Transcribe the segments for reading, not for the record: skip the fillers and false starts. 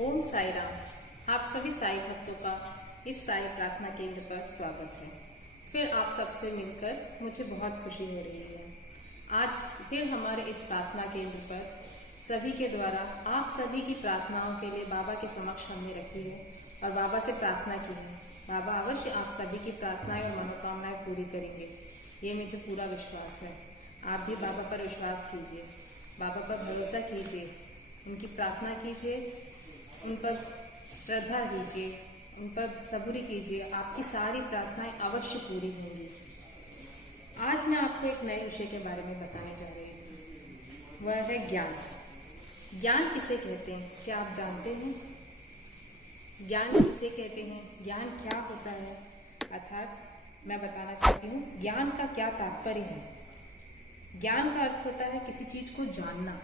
ओम साई राम। आप सभी साई भक्तों का इस साई प्रार्थना केंद्र पर स्वागत है। फिर आप सबसे मिलकर मुझे बहुत खुशी हो रही है। आज फिर हमारे इस प्रार्थना केंद्र पर सभी के द्वारा आप सभी की प्रार्थनाओं के लिए बाबा के समक्ष हमने रखी है और बाबा से प्रार्थना की है। बाबा अवश्य आप सभी की प्रार्थनाएं और मनोकामनाएं पूरी करेंगे, ये मुझे पूरा विश्वास है। आप भी बाबा पर विश्वास कीजिए, बाबा पर भरोसा कीजिए, उनकी प्रार्थना कीजिए, उन पर श्रद्धा कीजिए, उन पर सबूरी कीजिए। आपकी सारी प्रार्थनाएं अवश्य पूरी होंगी। आज मैं आपको एक नए विषय के बारे में बताने जा रही हूँ, वह है ज्ञान। ज्ञान किसे कहते हैं, क्या आप जानते हैं? ज्ञान किसे कहते हैं, ज्ञान क्या होता है, अर्थात मैं बताना चाहती हूँ ज्ञान का क्या तात्पर्य है। ज्ञान का अर्थ होता है किसी चीज को जानना,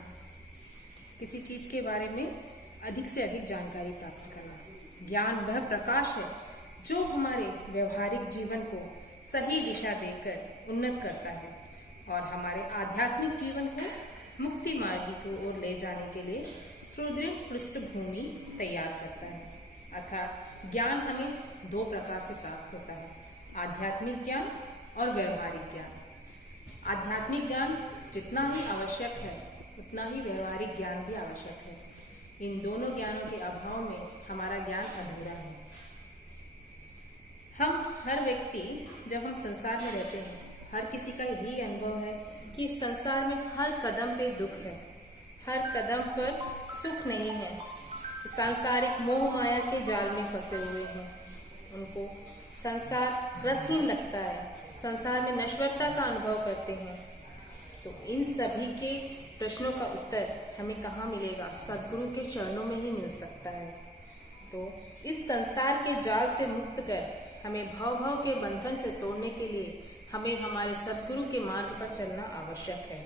किसी चीज के बारे में अधिक से अधिक जानकारी प्राप्त करना। ज्ञान वह प्रकाश है जो हमारे व्यवहारिक जीवन को सही दिशा देकर उन्नत करता है और हमारे आध्यात्मिक जीवन को मुक्ति मार्ग की ओर ले जाने के लिए सुदृढ़ पृष्ठभूमि तैयार करता है। अर्थात ज्ञान हमें दो प्रकार से प्राप्त होता है, आध्यात्मिक ज्ञान और व्यवहारिक ज्ञान। आध्यात्मिक ज्ञान जितना ही आवश्यक है उतना ही व्यवहारिक ज्ञान भी आवश्यक है। इन दोनों ज्ञानों के अभाव में हमारा ज्ञान अधूरा है। हम हर व्यक्ति जब हम संसार में रहते हैं, हर किसी का यही अनुभव है कि इस संसार में हर कदम पे दुख है, हर कदम पर सुख नहीं है। सांसारिक मोह माया के जाल में फंसे हुए हैं, उनको संसार रसहीन लगता है, संसार में नश्वरता का अनुभव करते हैं। तो इन सभी के प्रश्नों का उत्तर हमें कहाँ मिलेगा? सद्गुरु के चरणों में ही मिल सकता है। तो इस संसार के जाल से मुक्त कर हमें भाव भाव के बंधन से तोड़ने के लिए हमें हमारे सद्गुरु के मार्ग पर चलना आवश्यक है।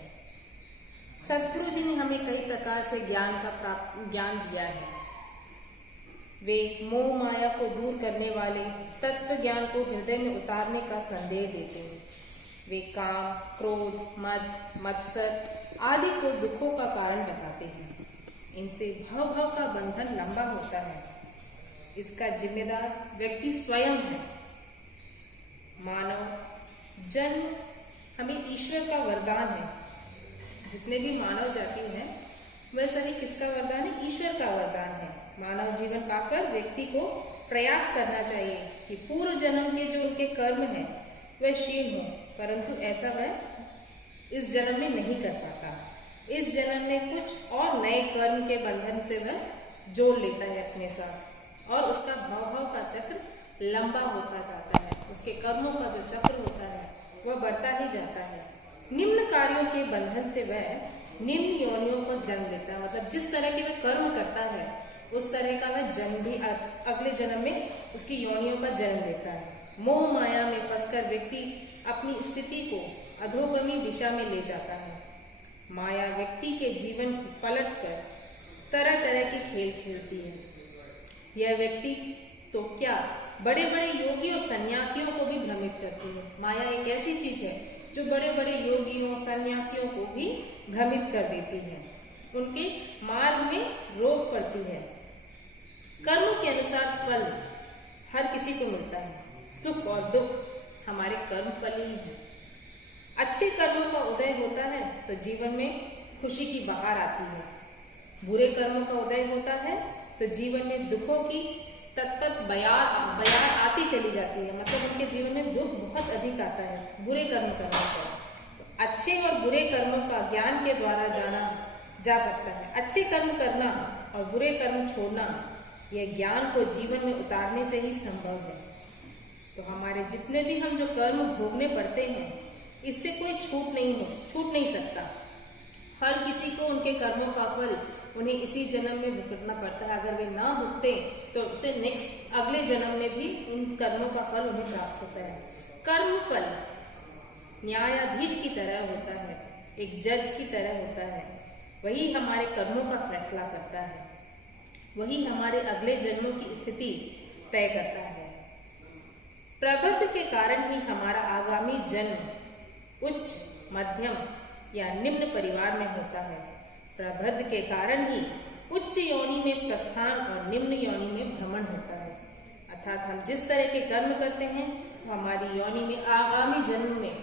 सद्गुरु जी ने हमें कई प्रकार से ज्ञान दिया है। वे मोह माया को दूर करने वाले तत्व ज्ञान को हृदय में उतारने का संदेश देते हैं। वे काम, क्रोध, मद, मत्सर आदि को दुखों का कारण बताते हैं। इनसे भव भव का बंधन लंबा होता है। इसका जिम्मेदार व्यक्ति स्वयं है। मानव जन्म हमें ईश्वर का वरदान है। जितने भी मानव जाति हैं वह सभी किसका वरदान है? ईश्वर का वरदान है। मानव जीवन पाकर व्यक्ति को प्रयास करना चाहिए कि पूर्व जन्म के जो उनके कर्म हैं वह क्षीण हो, परंतु ऐसा वह इस जन्म में नहीं कर पाता। इस जन्म में कुछ और नए कर्म के बंधन से वह जोड़ लेता है अपने साथ और उसका भाव भाव का चक्र लंबा होता जाता है। उसके कर्मों का जो चक्र होता है वह बढ़ता ही जाता है। निम्न कार्यों के बंधन से वह निम्न योनियों को जन्म लेता है। मतलब जिस तरह के वह कर्म करता है उस तरह का वह जन्म भी अगले जन्म में उसकी योनियों का जन्म लेता है। मोह माया में फंसकर व्यक्ति अपनी स्थिति को अधोगमी दिशा में ले जाता है। माया व्यक्ति के जीवन को पलट कर तरह तरह के खेल खेलती है। यह व्यक्ति तो क्या बड़े बड़े योगी और सन्यासियों को भी भ्रमित करती है। माया एक ऐसी चीज है जो बड़े बड़े योगियों सन्यासियों को भी भ्रमित कर देती है, उनके मार्ग में रोक पड़ती है। कर्म के अनुसार फल हर किसी को मिलता है। सुख और दुख हमारे कर्म फल ही है। अच्छे कर्मों का उदय होता है तो जीवन में खुशी की बहार आती है। बुरे कर्मों का उदय होता है तो जीवन में दुखों की तत्त बयार आती चली जाती है। मतलब उनके जीवन में दुख बहुत अधिक आता है बुरे कर्म करने पर। तो अच्छे और बुरे कर्मों का ज्ञान के द्वारा जाना जा सकता है। अच्छे कर्म करना और बुरे कर्म छोड़ना, यह ज्ञान को जीवन में उतारने से ही संभव है। तो हमारे जितने भी हम जो कर्म भोगने पड़ते हैं इससे कोई छूट नहीं सकता। हर किसी को उनके कर्मों का फल उन्हें इसी जन्म में भुगतना पड़ता है। अगर वे ना भुगते तो उसे नेक्स्ट अगले जन्म में भी उन कर्मों का फल उन्हें प्राप्त होता है। कर्म फल न्यायाधीश की तरह होता है, एक जज की तरह होता है। वही हमारे कर्मों का फैसला करता है, वही हमारे अगले जन्मों की स्थिति तय करता है। प्रबंध के कारण ही हमारा आगामी जन्म उच्च, मध्यम या निम्न परिवार में होता है। प्रबंध के कारण ही उच्च योनि में प्रस्थान और निम्न योनि में भ्रमण होता है। अर्थात हम जिस तरह के कर्म करते हैं तो हमारी योनि में आगामी जन्म में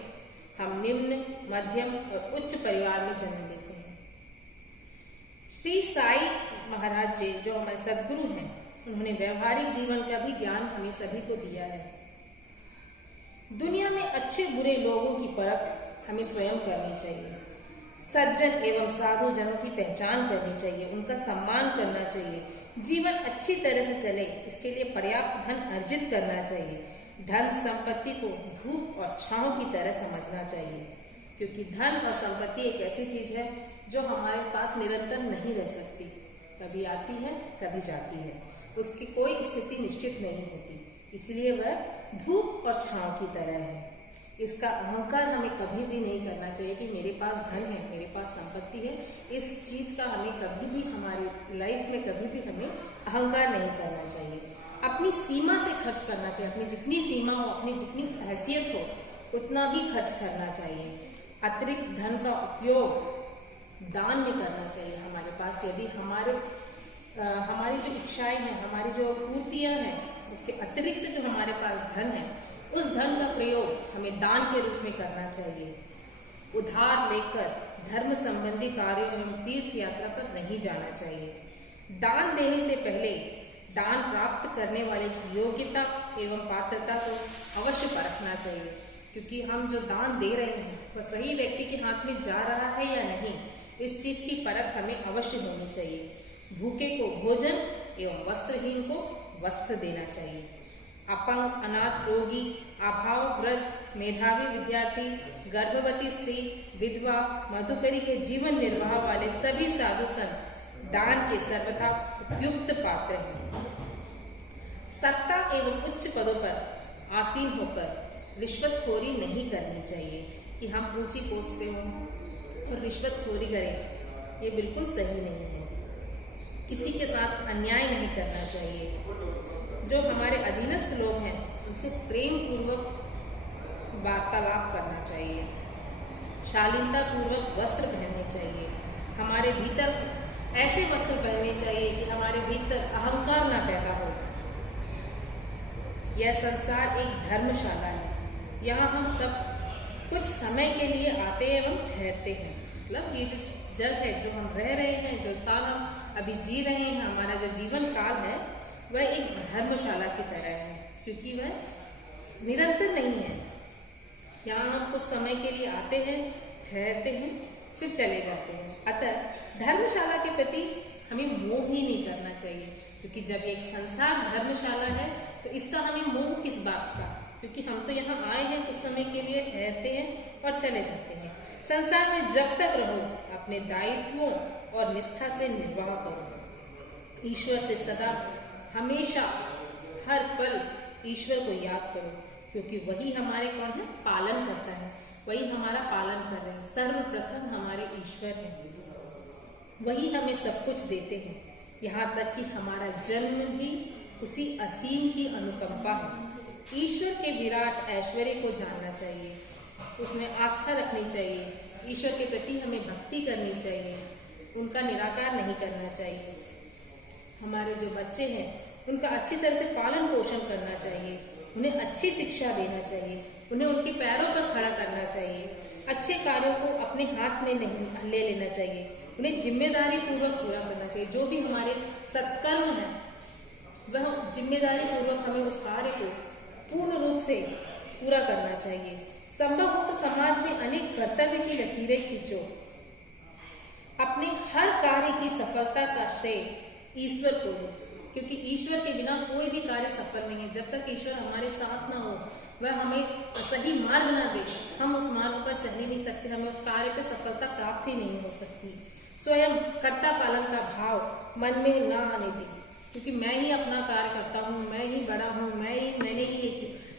हम निम्न, मध्यम और उच्च परिवार में जन्म लेते हैं। श्री साई महाराज जी जो हमारे सद्गुरु हैं, उन्होंने व्यवहारिक जीवन का भी ज्ञान हमें सभी को दिया है। दुनिया में अच्छे बुरे लोगों की परख हमें स्वयं करनी चाहिए। सज्जन एवं साधु जनों की पहचान करनी चाहिए, उनका सम्मान करना चाहिए। जीवन अच्छी तरह से चले इसके लिए पर्याप्त धन अर्जित करना चाहिए। धन संपत्ति को धूप और छांव की तरह समझना चाहिए, क्योंकि धन और संपत्ति एक ऐसी चीज है जो हमारे पास निरंतर नहीं रह सकती, कभी आती है कभी जाती है, उसकी कोई स्थिति निश्चित नहीं होती, इसलिए वह धूप और छांव की तरह है। इसका अहंकार हमें कभी भी नहीं करना चाहिए कि मेरे पास धन है, मेरे पास संपत्ति है। इस चीज का हमें कभी भी हमारी लाइफ में कभी भी हमें अहंकार नहीं करना चाहिए। अपनी सीमा से खर्च करना चाहिए, अपनी जितनी सीमा हो, अपनी जितनी हैसियत हो उतना ही खर्च करना चाहिए। अतिरिक्त धन का उपयोग दान में करना चाहिए। हमारे पास यदि हमारी जो इच्छाएं हैं, हमारी जो पूर्तियां हैं, उसके अतिरिक्त जो हमारे पास धन है, उस धन का प्रयोग हमें दान के रूप में करना चाहिए। उधार लेकर धर्म संबंधी कार्यों एवं तीर्थ यात्रा पर नहीं जाना चाहिए। दान देने से पहले दान प्राप्त करने वाले की योग्यता एवं पात्रता को अवश्य परखना चाहिए, क्योंकि हम जो दान दे रहे हैं वह सही व्यक्ति के हाथ में जा रहा है या नहीं, इस चीज की परख हमें अवश्य होनी चाहिए। भूखे को भोजन एवं वस्त्रहीन को वस्त्र देना चाहिए। अपंग, अनाथ, रोगी, अभावग्रस्त, मेधावी विद्यार्थी, गर्भवती स्त्री, विधवा, मधुकरी के जीवन निर्वाह वाले सभी साधु संत दान के सर्वथा उपयुक्त पात्र हैं। सत्ता एवं उच्च पदों पर आसीन होकर रिश्वतखोरी नहीं करनी चाहिए कि हम ऊंची पोस्ट पे हों और रिश्वतखोरी करें, ये बिल्कुल सही नहीं है। किसी के साथ अन्याय नहीं करना चाहिए। जो हमारे अधीनस्थ लोग हैं उनसे प्रेम पूर्वक वार्तालाप करना चाहिए। शालीनता पूर्वक वस्त्र पहनने चाहिए। हमारे भीतर ऐसे वस्त्र पहनने चाहिए कि हमारे भीतर अहंकार ना पैदा हो। यह संसार एक धर्मशाला है, यहाँ हम सब कुछ समय के लिए आते एवं ठहरते हैं। मतलब ये जो जगह है, जो हम रह रहे हैं, जो स्थान हम अभी जी रहे हैं, हमारा जो जीवन काल है वह एक धर्मशाला की तरह है, क्योंकि वह निरंतर नहीं है। यहाँ हम कुछ समय के लिए आते हैं, ठहरते हैं, फिर चले जाते हैं। अतः धर्मशाला के प्रति हमें मोह ही नहीं करना चाहिए, क्योंकि जब एक संसार धर्मशाला है तो इसका हमें मोह किस बात का, क्योंकि हम तो यहाँ आए हैं, कुछ समय के लिए ठहरते हैं और चले जाते हैं। संसार में जब तक रहो अपने दायित्वों और निष्ठा से निर्वाह करो। ईश्वर से सदा हमेशा हर पल ईश्वर को याद करो, क्योंकि वही हमारे कौन है, पालन करता है, वही हमारा पालन कर रहे हैं। सर्वप्रथम हमारे ईश्वर हैं, वही हमें सब कुछ देते हैं, यहाँ तक कि हमारा जन्म भी उसी असीम की अनुकंपा है। ईश्वर के विराट ऐश्वर्य को जानना चाहिए, उसमें आस्था रखनी चाहिए, ईश्वर के प्रति हमें भक्ति करनी चाहिए, उनका निराकार नहीं करना चाहिए। हमारे जो बच्चे हैं उनका अच्छी तरह से पालन पोषण करना चाहिए, उन्हें अच्छी शिक्षा देना चाहिए, उन्हें उनके पैरों पर खड़ा करना चाहिए। अच्छे कार्यों को अपने हाथ में नहीं ले लेना चाहिए, उन्हें जिम्मेदारी पूर्वक पूरा करना चाहिए। जो भी हमारे सत्कर्म है वह जिम्मेदारी पूर्वक हमें उस कार्य को पूर्ण रूप से पूरा करना चाहिए। संभव हो तो समाज में अनेक कर्तव्य की लकीरें खींचो। अपने हर कार्य की सफलता का श्रेय ईश्वर को दो, क्योंकि ईश्वर के बिना कोई भी कार्य सफल नहीं है। जब तक ईश्वर हमारे साथ ना हो, वह हमें सही मार्ग ना दे, हम उस मार्ग पर चल ही नहीं सकते, हमें उस कार्य पर सफलता प्राप्त ही नहीं हो सकती। स्वयं कर्ता पालन का भाव मन में ना आने दें, क्योंकि मैं ही अपना कार्य करता हूँ, मैं ही बड़ा हूँ, मैंने ही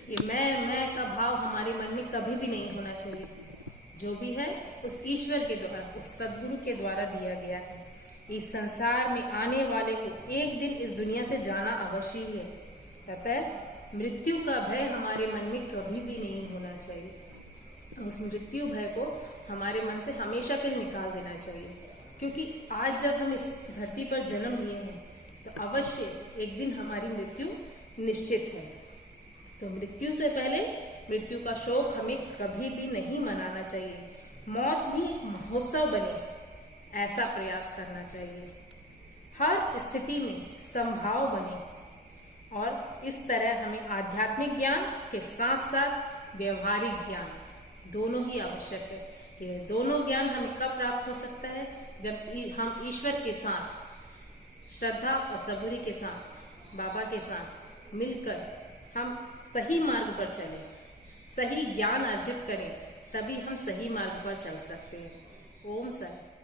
ये मैं का भाव हमारे मन में कभी भी नहीं होना चाहिए। जो भी है उस ईश्वर के द्वारा, उस सद्गुरु के द्वारा दिया गया है। इस संसार में आने वाले को एक दिन इस दुनिया से जाना अवश्य है, अतः मृत्यु का भय हमारे मन में कभी भी नहीं होना चाहिए। उस मृत्यु भय को हमारे मन से हमेशा के लिए निकाल देना चाहिए। क्योंकि आज जब हम इस धरती पर जन्म लिए हैं तो अवश्य एक दिन हमारी मृत्यु निश्चित है। तो मृत्यु से पहले मृत्यु का शोक हमें कभी भी नहीं मनाना चाहिए। मौत भी एक महोत्सव बने ऐसा प्रयास करना चाहिए। हर स्थिति में समभाव बने और इस तरह हमें आध्यात्मिक ज्ञान के साथ साथ व्यवहारिक ज्ञान दोनों ही आवश्यक है। ये दोनों ज्ञान हमें कब प्राप्त हो सकता है? जब हम ईश्वर के साथ श्रद्धा और सबूरी के साथ बाबा के साथ मिलकर हम सही मार्ग पर चलें, सही ज्ञान अर्जित करें, तभी हम सही मार्ग पर चल सकते हैं। ओम शांति।